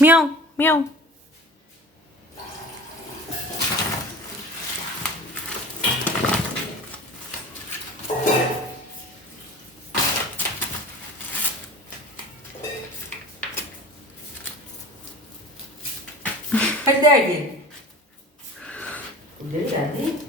Meow, meow. Hadi derdi. Uleri derdi.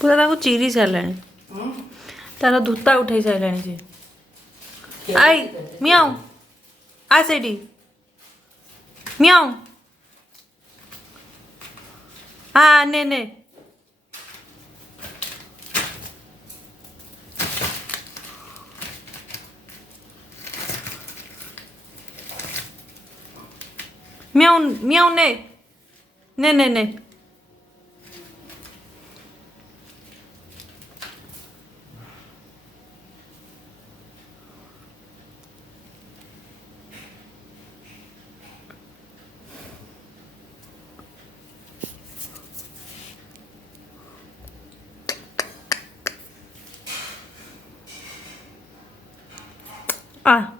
ପୁରା ତାକୁ ଚିରି ସାରିଲାଣି ତାର ଧୂତା ଉଠେଇ ସାରିଲାଣି ସେ ଆଇ ମିଆଉ ଆ ସେଇଠି ମିଆଉ ଆ ନେ ନେ ମିଆଉ ମିଆଉ ନେ ନେ ନେ ନେ 아